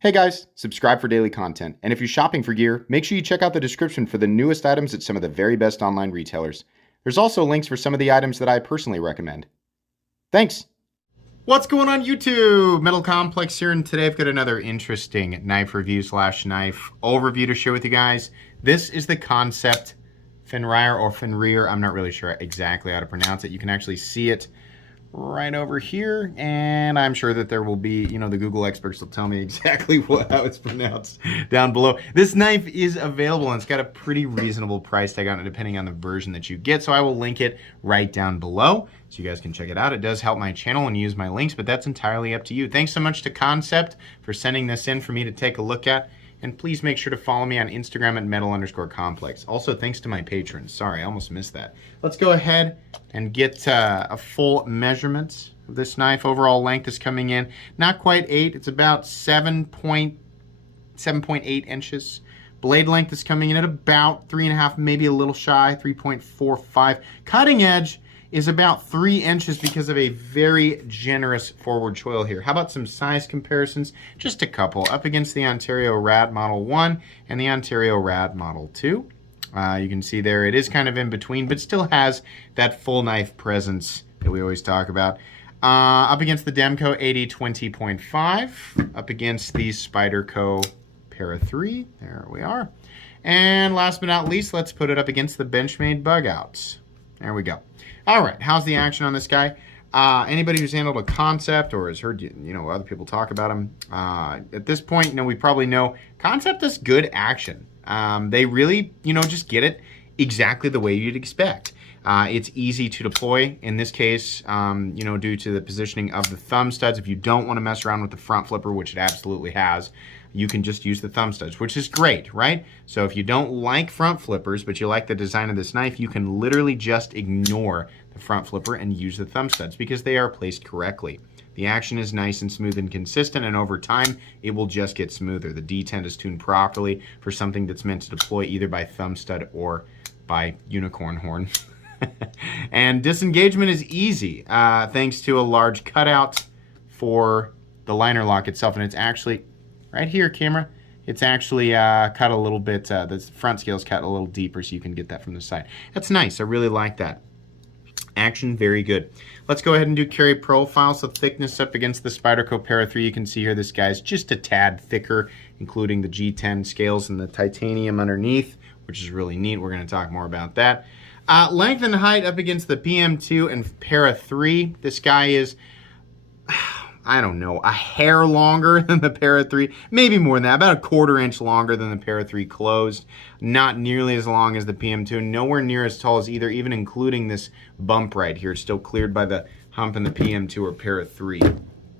Hey guys, subscribe for daily content. And if you're shopping for gear, make sure you check out the description for the newest items at some of the very best online retailers. There's also links for some of the items that I personally recommend. Thanks! What's going on YouTube? Metal Complex here, and today I've got another interesting knife review / knife overview to share with you guys. This is the Kansept Fenrir or Fenrir. I'm not really sure exactly how to pronounce it. You can actually see it right over here, and I'm sure that there will be, the Google experts will tell me exactly how it's pronounced down below. This knife is available, and it's got a pretty reasonable price tag on it depending on the version that you get, so I will link it right down below so you guys can check it out. It does help my channel and use my links, but that's entirely up to you. Thanks so much to Kansept for sending this in for me to take a look at. And please make sure to follow me on Instagram at metal_complex. Also, thanks to my patrons. Sorry, I almost missed that. Let's go ahead and get a full measurement of this knife. Overall length is coming in not quite 8. It's about 7.8 inches. Blade length is coming in at about 3.5, maybe a little shy, 3.45. Cutting edge is about 3 inches because of a very generous forward choil here. How about some size comparisons? Just a couple. Up against the Ontario Rad Model 1 and the Ontario Rad Model 2. You can see there it is kind of in between, but still has that full knife presence that we always talk about. Up against the Demco 80-20.5. Up against the Spyderco Para 3. There we are. And last but not least, let's put it up against the Benchmade Bug Outs. There we go. All right, how's the action on this guy? Anybody who's handled a Kansept or has heard other people talk about him, at this point, we probably know Kansept does good action. They really, just get it exactly the way you'd expect. It's easy to deploy in this case, due to the positioning of the thumb studs. If you don't want to mess around with the front flipper, which it absolutely has, you can just use the thumb studs, which is great, right? So if you don't like front flippers, but you like the design of this knife, you can literally just ignore the front flipper and use the thumb studs because they are placed correctly. The action is nice and smooth and consistent, and over time, it will just get smoother. The detent is tuned properly for something that's meant to deploy either by thumb stud or by unicorn horn. And disengagement is easy, thanks to a large cutout for the liner lock itself, and it's actually right here, camera. It's actually cut a little bit, the front scale's cut a little deeper so you can get that from the side. That's nice, I really like that. Action, very good. Let's go ahead and do carry profile. So thickness up against the Spyderco Para 3. You can see here this guy's just a tad thicker, including the G10 scales and the titanium underneath, which is really neat. We're going to talk more about that. Length and height up against the PM2 and Para 3. This guy is, I don't know, a hair longer than the Para 3, maybe more than that, about a 1/4 inch longer than the Para 3 closed. Not nearly as long as the PM2, nowhere near as tall as either, even including this bump right here, still cleared by the hump in the PM2 or Para 3.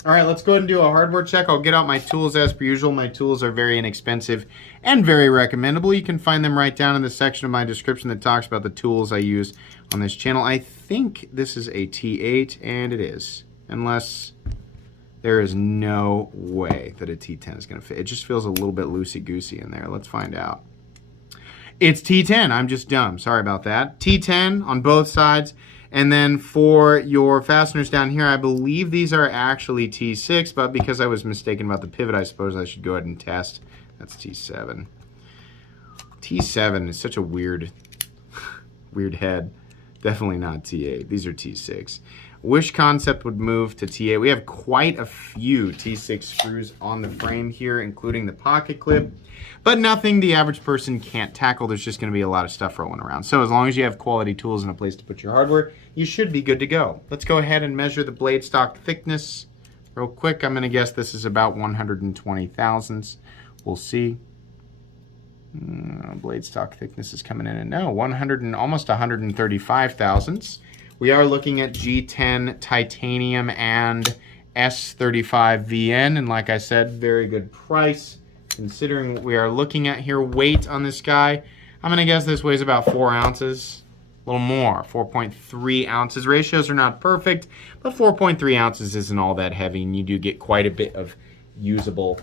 All right, let's go ahead and do a hardware check. I'll get out my tools as per usual. My tools are very inexpensive and very recommendable. You can find them right down in the section of my description that talks about the tools I use on this channel. I think this is a T8, and it is, unless there is no way that a T10 is going to fit. It just feels a little bit loosey-goosey in there. Let's find out. It's T10. I'm just dumb. Sorry about that. T10 on both sides. And then for your fasteners down here, I believe these are actually T6, but because I was mistaken about the pivot, I suppose I should go ahead and test. That's T7. T7 is such a weird head. Definitely not T8. These are T6. Wish Kansept would move to T8. We have quite a few T6 screws on the frame here, including the pocket clip, but nothing the average person can't tackle. There's just going to be a lot of stuff rolling around. So as long as you have quality tools and a place to put your hardware, you should be good to go. Let's go ahead and measure the blade stock thickness real quick. I'm going to guess this is about 120 thousandths. We'll see. Blade stock thickness is coming in at almost 135 thousandths. We are looking at G10 titanium and S35 VN, and like I said, very good price. Considering what we are looking at here, weight on this guy, I'm gonna guess this weighs about 4 ounces, a little more, 4.3 ounces. Ratios are not perfect, but 4.3 ounces isn't all that heavy, and you do get quite a bit of usable,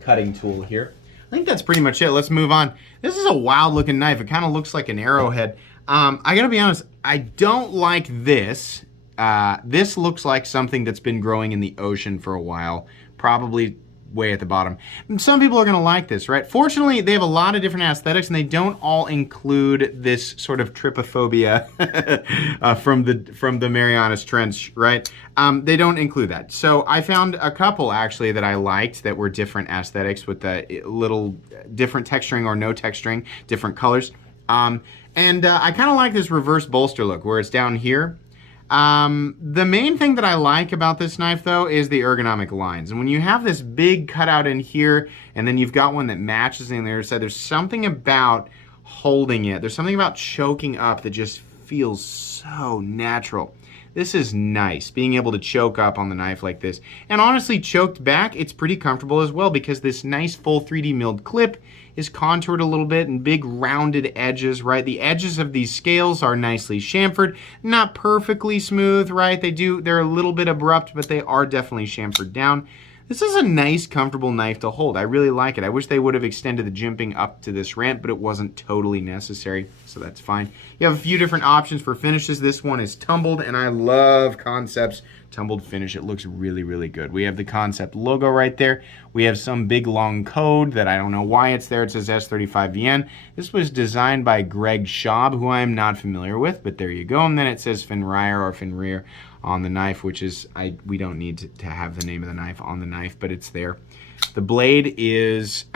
cutting tool here. I think that's pretty much it. Let's move on. This is a wild looking knife. It kind of looks like an arrowhead. I gotta be honest, I don't like this. This looks like something that's been growing in the ocean for a while. Probably way at the bottom. And some people are going to like this, right? Fortunately, they have a lot of different aesthetics, and they don't all include this sort of trypophobia from the Marianas Trench, right? They don't include that. So I found a couple, actually, that I liked that were different aesthetics with a little different texturing or no texturing, different colors. I kind of like this reverse bolster look where it's down here. The main thing that I like about this knife, though, is the ergonomic lines. And when you have this big cutout in here, and then you've got one that matches on the other side, there's something about holding it. There's something about choking up that just feels so natural. This is nice, being able to choke up on the knife like this. And honestly, choked back, it's pretty comfortable as well because this nice full 3D milled clip is contoured a little bit and big rounded edges, right? The edges of these scales are nicely chamfered, not perfectly smooth, right? They're a little bit abrupt, but they are definitely chamfered down. This is a nice, comfortable knife to hold. I really like it. I wish they would have extended the jimping up to this ramp, but it wasn't totally necessary, so that's fine. You have a few different options for finishes. This one is tumbled, and I love Kansept's tumbled finish. It looks really, really good. We have the Kansept logo right there. We have some big, long code that I don't know why it's there. It says S35VN. This was designed by Greg Schaub, who I'm not familiar with, but there you go. And then it says Fenrir or Fenrir on the knife, which is, we don't need to have the name of the knife on the knife, but it's there. The blade is,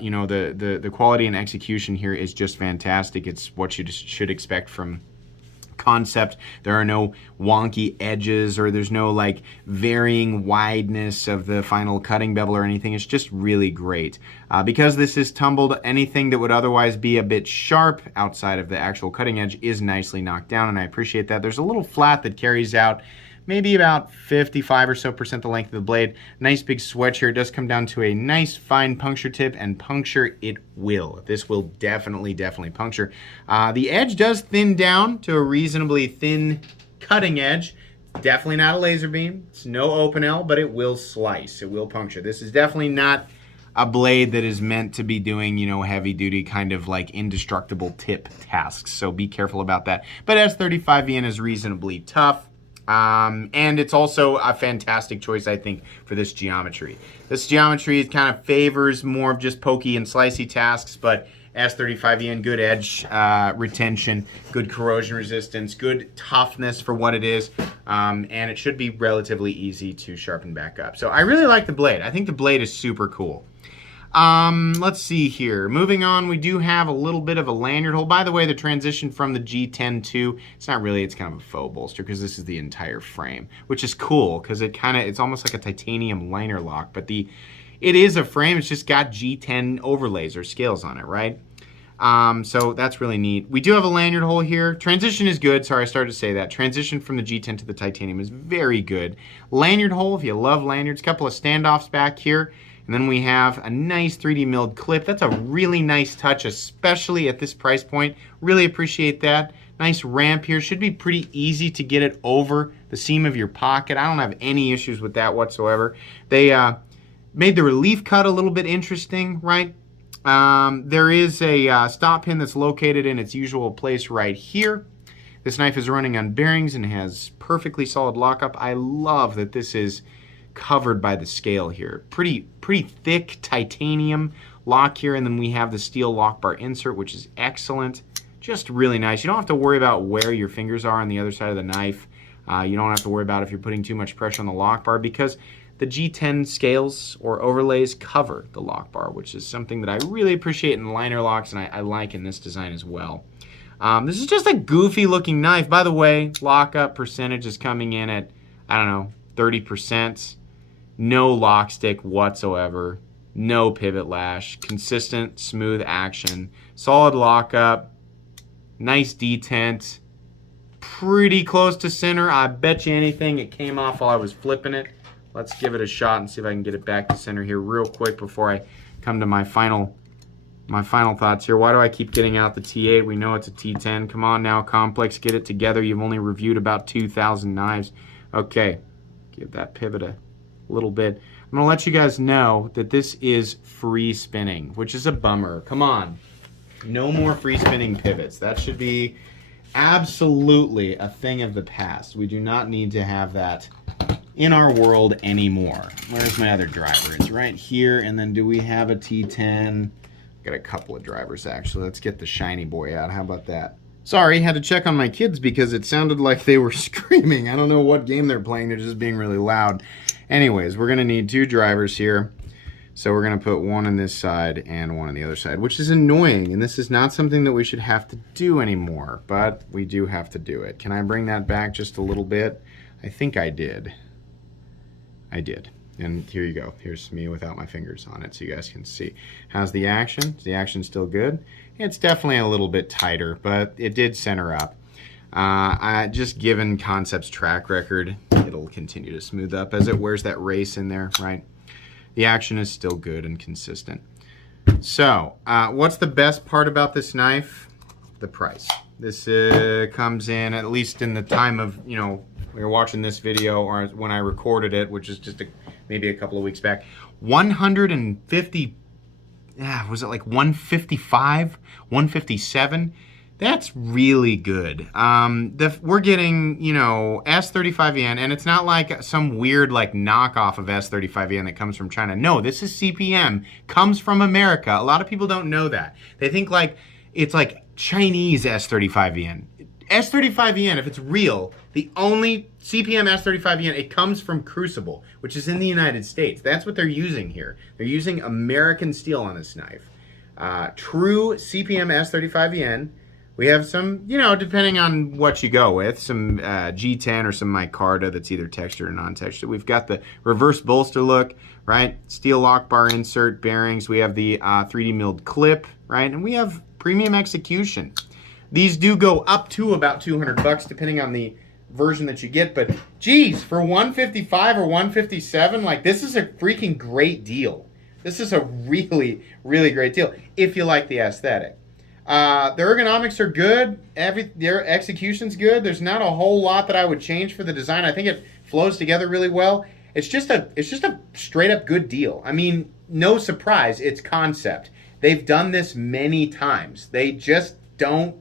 you know, the quality and execution here is just fantastic. It's what you just should expect from Kansept. There are no wonky edges, or there's no like varying wideness of the final cutting bevel or anything. It's just really great. Because this is tumbled, anything that would otherwise be a bit sharp outside of the actual cutting edge is nicely knocked down, and I appreciate that. There's a little flat that carries out maybe about 55% or so the length of the blade. Nice big swedge here. It does come down to a nice fine puncture tip, and puncture it will. This will definitely puncture. The edge does thin down to a reasonably thin cutting edge. Definitely not a laser beam. It's no open L, but it will slice. It will puncture. This is definitely not a blade that is meant to be doing, you know, heavy duty kind of like indestructible tip tasks. So be careful about that. But S35VN is reasonably tough. And it's also a fantastic choice, I think, for this geometry. This geometry kind of favors more of just pokey and slicey tasks, but S35VN, good edge retention, good corrosion resistance, good toughness for what it is, and it should be relatively easy to sharpen back up. So I really like the blade. I think the blade is super cool. Let's see here. Moving on, we do have a little bit of a lanyard hole. By the way, the transition from the G10 to, it's not really, it's kind of a faux bolster because this is the entire frame, which is cool because it's almost like a titanium liner lock, but it is a frame. It's just got G10 overlays or scales on it, right? So that's really neat. We do have a lanyard hole here. Transition is good. Sorry, I started to say that. Transition from the G10 to the titanium is very good. Lanyard hole, if you love lanyards, couple of standoffs back here. And then we have a nice 3D milled clip. That's a really nice touch, especially at this price point. Really appreciate that. Nice ramp here. Should be pretty easy to get it over the seam of your pocket. I don't have any issues with that whatsoever. They made the relief cut a little bit interesting, right? There is a stop pin that's located in its usual place right here. This knife is running on bearings and has perfectly solid lockup. I love that this is covered by the scale here. Pretty thick titanium lock here, and then we have the steel lock bar insert, which is excellent. Just really nice. You don't have to worry about where your fingers are on the other side of the knife. You don't have to worry about if you're putting too much pressure on the lock bar because the G10 scales or overlays cover the lock bar, which is something that I really appreciate in liner locks, and I like in this design as well. This is just a goofy looking knife. By the way, lockup percentage is coming in at, I don't know, 30%. No lock stick whatsoever. No pivot lash. Consistent, smooth action. Solid lockup. Nice detent. Pretty close to center. I bet you anything it came off while I was flipping it. Let's give it a shot and see if I can get it back to center here real quick before I come to my final thoughts here. Why do I keep getting out the T8? We know it's a T10. Come on now, Complex, get it together. You've only reviewed about 2,000 knives. Okay, give that pivot a little bit. I'm going to let you guys know that this is free spinning, which is a bummer. Come on. No more free spinning pivots. That should be absolutely a thing of the past. We do not need to have that in our world anymore. Where's my other driver? It's right here, and then do we have a T10? Got a couple of drivers, actually. Let's get the shiny boy out. How about that? Sorry, had to check on my kids because it sounded like they were screaming. I don't know what game they're playing. They're just being really loud. Anyways, we're going to need 2 drivers here. So we're going to put one on this side and one on the other side, which is annoying. And this is not something that we should have to do anymore, but we do have to do it. Can I bring that back just a little bit? I think I did. I did. And here you go. Here's me without my fingers on it so you guys can see. How's the action? Is the action still good? It's definitely a little bit tighter, but it did center up. Just given Kansept's track record, it'll continue to smooth up as it wears that race in there, right? The action is still good and consistent. So, what's the best part about this knife? The price. This comes in, at least in the time of, you know, we were watching this video or when I recorded it, which is just maybe a couple of weeks back, 150, was it like 155, 157? That's really good. We're getting, you know, S35VN, and it's not like some weird like knockoff of S35VN that comes from China. No, this is CPM, comes from America. A lot of people don't know that. They think like it's like Chinese S35VN. S35VN, if it's real, the only CPM S35VN, it comes from Crucible, which is in the United States. That's what they're using here. They're using American steel on this knife. True CPM S35VN. We have some, you know, depending on what you go with, some G10 or some micarta that's either textured or non-textured. We've got the reverse bolster look, right? Steel lock bar insert bearings. We have the 3D milled clip, right? And we have premium execution. These do go up to about $200 depending on the version that you get, but geez, for 155 or 157, like this is a freaking great deal. This is a really, really great deal if you like the aesthetic. The ergonomics are good. Their execution's good. There's not a whole lot that I would change for the design. I think it flows together really well. It's just a straight up good deal. I mean, no surprise, it's Kansept. They've done this many times. They just don't.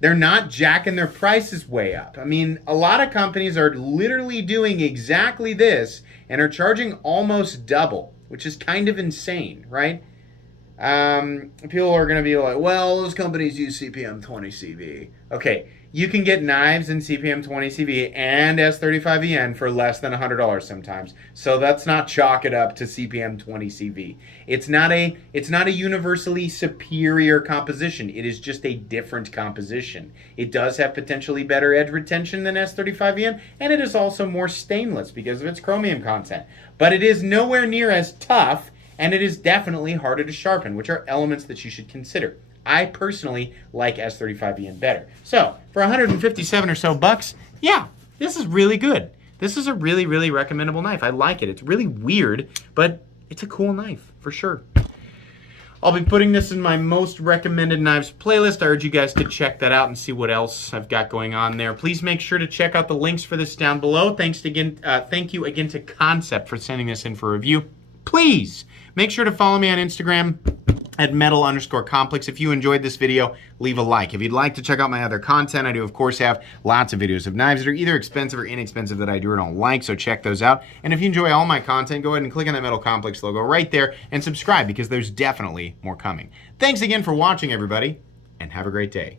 They're not jacking their prices way up. I mean, a lot of companies are literally doing exactly this and are charging almost double, which is kind of insane, right? People are going to be like, well, those companies use CPM 20 CV. Okay, you can get knives in CPM 20 CV and S35VN for less than $100 sometimes. So let's not chalk it up to CPM 20 CV. It's not a universally superior composition. It is just a different composition. It does have potentially better edge retention than S35VN, and it is also more stainless because of its chromium content. But it is nowhere near as tough, and it is definitely harder to sharpen, which are elements that you should consider. I personally like S35VN better. So, for 157 or so bucks, yeah, this is really good. This is a really, really recommendable knife. I like it. It's really weird, but it's a cool knife, for sure. I'll be putting this in my most recommended knives playlist. I urge you guys to check that out and see what else I've got going on there. Please make sure to check out the links for this down below. Thank you again to Kansept for sending this in for review. Please make sure to follow me on Instagram at metal_complex. If you enjoyed this video, leave a like. If you'd like to check out my other content, I do of course have lots of videos of knives that are either expensive or inexpensive that I do or don't like, so check those out. And if you enjoy all my content, go ahead and click on that Metal Complex logo right there and subscribe because there's definitely more coming. Thanks again for watching, everybody, and have a great day.